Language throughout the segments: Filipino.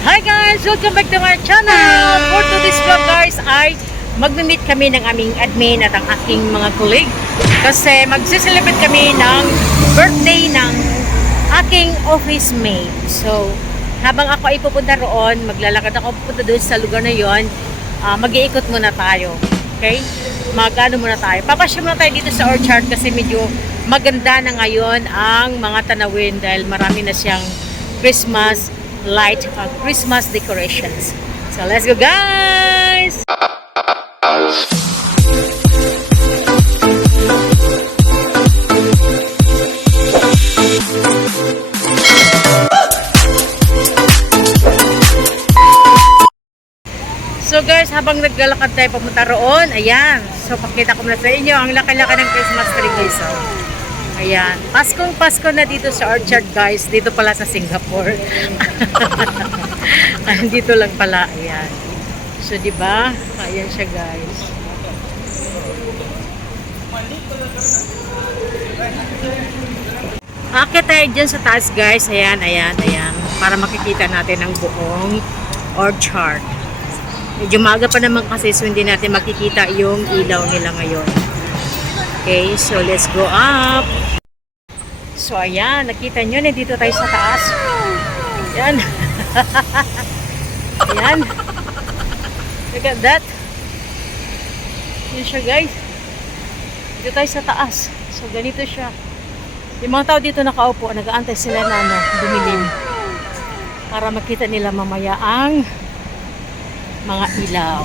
Hi guys! Welcome back to my channel! For today's vlog guys ay magme-meet kami ng aming admin at ang aking mga colleague kasi magse-celebrate kami ng birthday ng aking office mate. So, habang ako ay pupunta roon, maglalakad ako pupunta doon sa lugar na yon, mag-iikot muna tayo. Okay? Mag-ano muna tayo. Papasya muna tayo dito sa orchard kasi medyo maganda na ngayon ang mga tanawin dahil marami na siyang Christmas light, Christmas decorations. So let's go guys! So guys, habang naglalakad tayo papunta roon, ayan. So pakita ko muna sa inyo ang laki-laki ng Christmas tree guys. So, ayan. Paskong Pasko na dito sa orchard guys. Dito pala sa Singapore. Dito lang pala. Ayan. So diba? Ayan siya guys. Akit tayo dyan sa taas guys. Ayan, ayan, ayan. Para makikita natin ang buong orchard. Medyo maaga pa naman kasi so hindi natin makikita yung ilaw nila ngayon. Okay, so let's go up. So ayan, nakita nyo, nandito tayo sa taas. Ayan. Ayan. Look at that. Yan siya guys. Dito tayo sa taas. So ganito siya. Yung mga tao dito nakaupo, nag-aantay sila na dumilim. Para makita nila mamaya ang mga ilaw.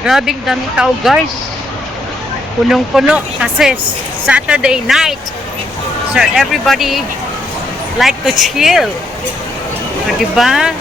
Grabing daming tao guys. Punong-puno kasi Saturday night. So everybody like to chill. O, diba?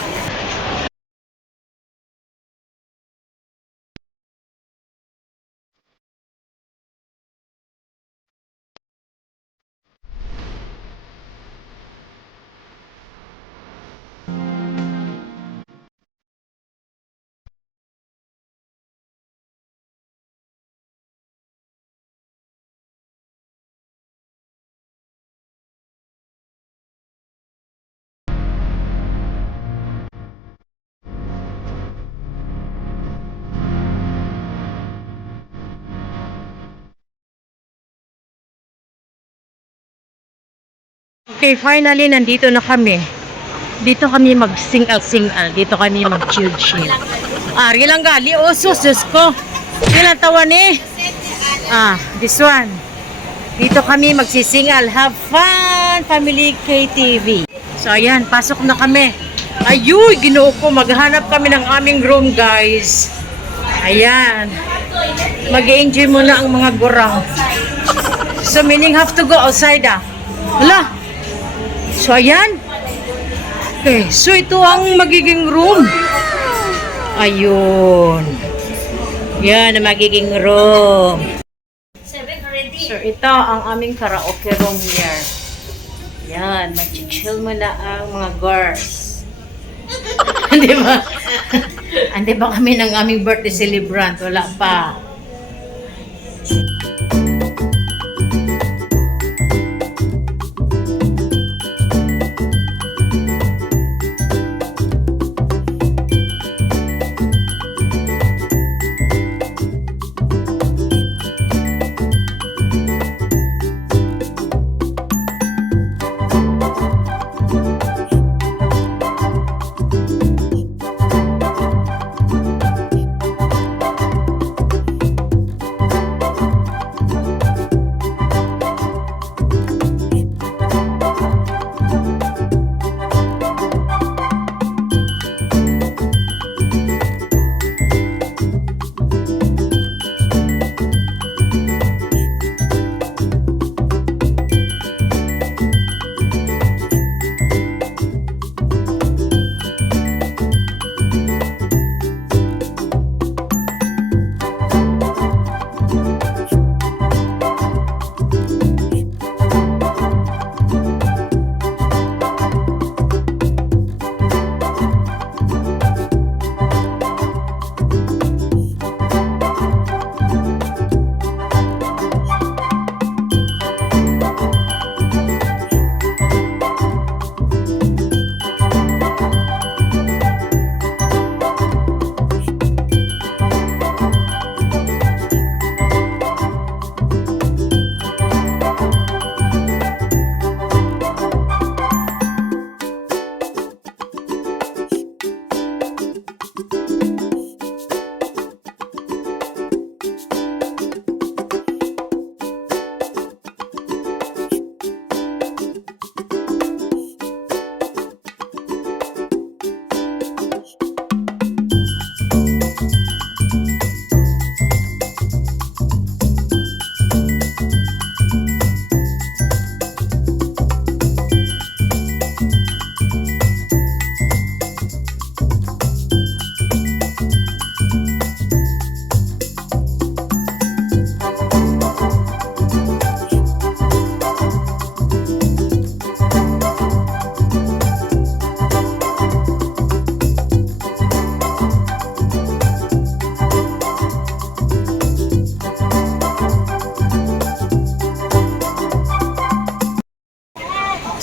Okay, finally, nandito na kami. Dito kami mag-singal-singal. Dito kami mag-chill-chill. Ari lang gali. Oh, sus ko. Ilang taon eh. This one. Dito kami magsisingal. Have fun, Family KTV. So, ayan. Pasok na kami. Ayuy, ginoo ko. Maghanap kami ng aming room, guys. Ayan. Mag-enjoy muna ang mga gurang. So, meaning have to go outside, Hala. So, ayan. Okay. So, ito ang magiging room. Ayun. Yan ang magiging room. So, ito ang aming karaoke room here. Yan. Mag-chill mo na ang mga girls. Di ba? Andi ba kami ng aming birthday celebrant? Wala pa.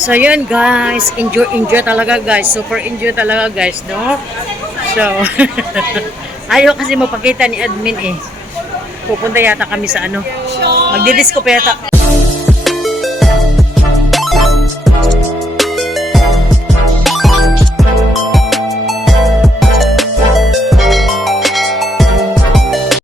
So, yun guys. Enjoy talaga guys. Super enjoy talaga guys, no? So, ayaw kasi mapakita ni admin eh. Pupunta yata kami sa ano. Magdidisco pa yata.